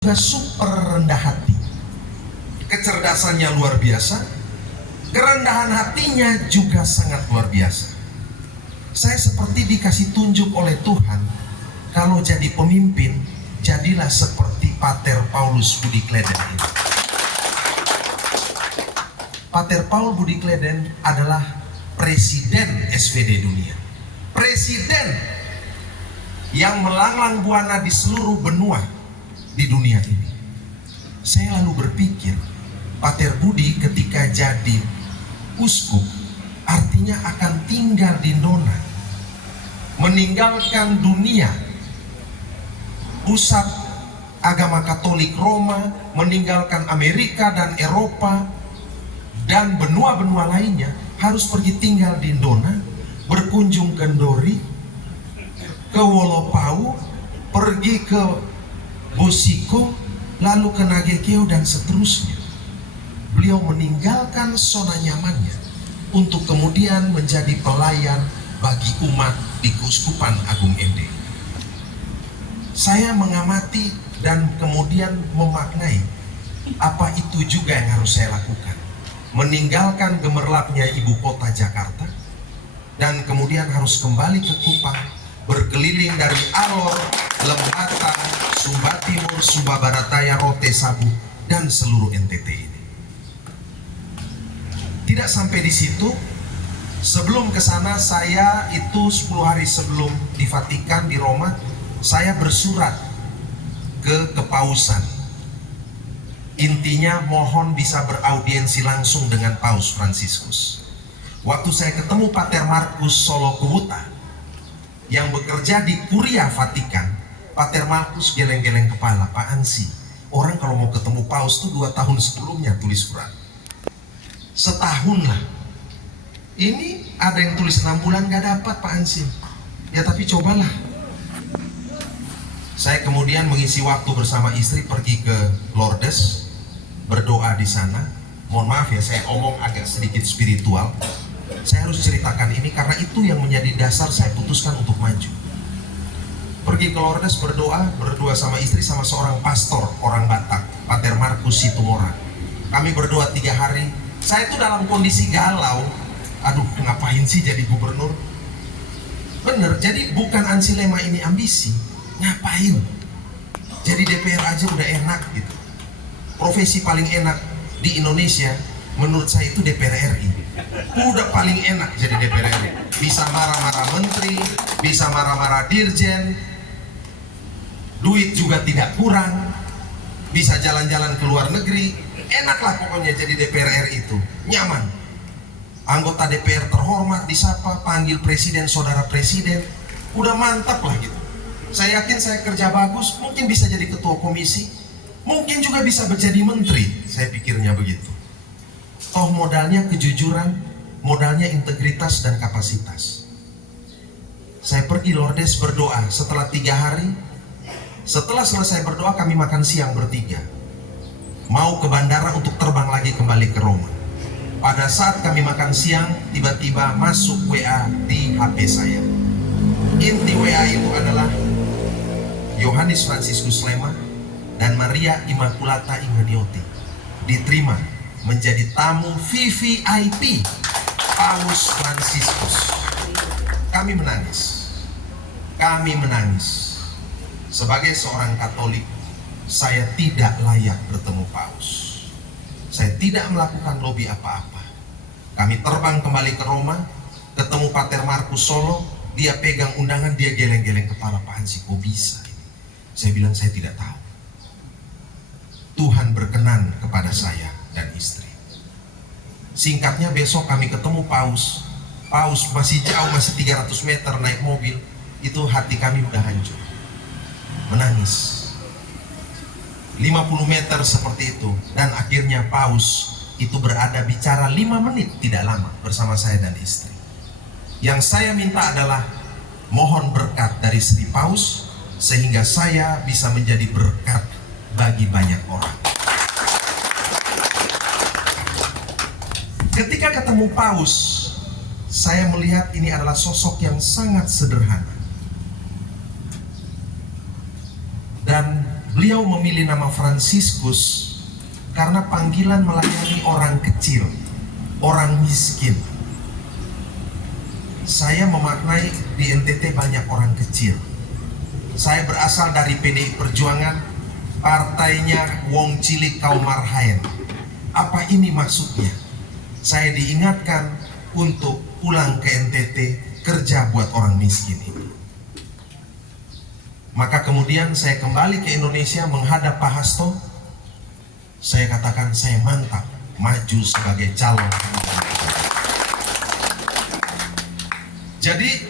juga super rendah hati. Kecerdasannya luar biasa, kerendahan hatinya juga sangat luar biasa. Saya seperti dikasih tunjuk oleh Tuhan, kalau jadi pemimpin, jadilah seperti Pater Paulus Budi Kleden ini. Pater Paul Budi Kleden adalah presiden SVD dunia, presiden yang melanglang buana di seluruh benua di dunia ini. Saya lalu berpikir, Pater Budi ketika jadi uskup artinya akan tinggal di Nona, meninggalkan dunia, pusat agama Katolik Roma, meninggalkan Amerika dan Eropa dan benua-benua lainnya, harus pergi tinggal di Nona, berkunjung ke Ndori, ke Wolopau, pergi ke Bosiko, lalu ke Nagekeo dan seterusnya. Beliau meninggalkan zona nyamannya untuk kemudian menjadi pelayan bagi umat di Keuskupan Agung Ende. Saya mengamati dan kemudian memaknai apa itu juga yang harus saya lakukan. Meninggalkan gemerlapnya ibu kota Jakarta dan kemudian harus kembali ke Kupang, berkeliling dari Alor, Lembata, Sumba Timur, Sumba Barataya, Rote, Sabu, dan seluruh NTT ini. Tidak sampai di situ, sebelum ke sana saya itu 10 hari sebelum di Vatikan di Roma, saya bersurat ke kepausan. Intinya mohon bisa beraudiensi langsung dengan Paus Fransiskus. Waktu saya ketemu Pater Markus Solokewuta yang bekerja di Kuria Vatikan, Pater Markus geleng-geleng kepala, Pak Ansi, orang kalau mau ketemu Paus tuh 2 tahun sebelumnya tulis surat. Setahun lah. Ini ada yang tulis 6 bulan gak dapat Pak Ansi. Ya tapi cobalah. Saya kemudian mengisi waktu bersama istri pergi ke Lourdes, berdoa di sana. Mohon maaf ya, saya omong agak sedikit spiritual. Saya harus ceritakan ini karena itu yang menjadi dasar saya putuskan untuk maju. Pergi ke Lourdes berdua sama istri sama seorang pastor orang Batak, Pater Markus Situmorang. Kami berdoa 3 hari. Saya itu dalam kondisi galau. Aduh, ngapain sih jadi gubernur? Bener, jadi bukan Ansilema ini ambisi. Ngapain? Jadi DPR aja udah enak gitu. Profesi paling enak di Indonesia menurut saya itu DPR RI. Udah paling enak jadi DPR RI. Bisa marah-marah menteri, bisa marah-marah dirjen, duit juga tidak kurang, bisa jalan-jalan ke luar negeri. Enaklah pokoknya jadi DPR RI itu, nyaman. Anggota DPR terhormat disapa, panggil presiden, saudara presiden, udah mantap lah gitu. Saya yakin saya kerja bagus, mungkin bisa jadi ketua komisi, mungkin juga bisa menjadi menteri, saya pikirnya begitu. Toh modalnya kejujuran, modalnya integritas dan kapasitas. Saya pergi Lourdes berdoa, setelah 3 hari, setelah selesai berdoa kami makan siang bertiga. Mau ke bandara untuk terbang lagi kembali ke Roma. Pada saat kami makan siang, tiba-tiba masuk WA di HP saya. Inti WA itu adalah Yohanes Fransiskus Lema dan Maria Immaculata Ingenioti diterima menjadi tamu VVIP Paus Fransiskus. Kami menangis. Kami menangis. Sebagai seorang Katolik, saya tidak layak bertemu Paus. Saya tidak melakukan lobi apa-apa. Kami terbang kembali ke Roma, ketemu Pater Markus Solo, dia pegang undangan, dia geleng-geleng kepala, Pak Hansi, kok bisa? Saya bilang saya tidak tahu. Tuhan berkenan kepada saya dan istri. Singkatnya besok kami ketemu Paus. Paus masih jauh, masih 300 meter naik mobil. Itu hati kami udah hancur. Menangis. 50 meter seperti itu. Dan akhirnya Paus itu berada bicara 5 menit tidak lama bersama saya dan istri. Yang saya minta adalah mohon berkat dari Sri Paus sehingga saya bisa menjadi berkat bagi banyak orang. Ketika ketemu Paus, saya melihat ini adalah sosok yang sangat sederhana. Dan beliau beliau memilih nama Fransiskus karena panggilan melayani orang kecil, orang miskin. Saya memaknai di NTT banyak orang kecil. Saya berasal dari PDI Perjuangan, partainya Wong Cilik Kaum Marhaen. Apa ini maksudnya? Saya diingatkan untuk pulang ke NTT, kerja buat orang miskin ini. Maka kemudian saya kembali ke Indonesia menghadap Pak Hasto. Saya katakan saya mantap maju sebagai calon. Jadi